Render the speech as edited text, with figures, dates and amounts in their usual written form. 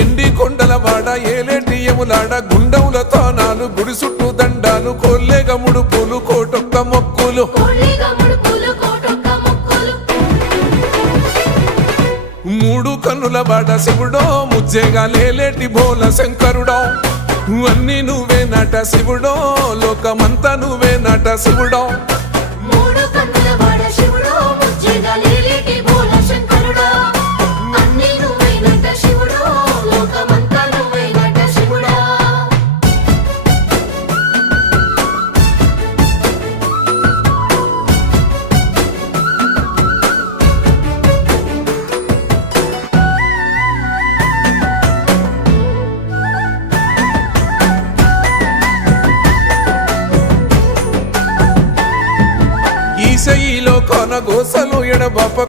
ఎండి కొండల వాడ ఏలేటి యములాడ గుండముల తానాలు గుడి చుట్టూ దండాలు కొల్లేగ ముడుపులు కోటొక్క మొక్కులు మూడు కన్నుల వాడ శివుడో ముజ్జేగా లేలేటి బోల శంకరుడో అన్ని నువ్వే నట శివుడో లోకమంతా నువ్వే నట శివుడో ఈసయిలో కొన గోసలు ఎడబాప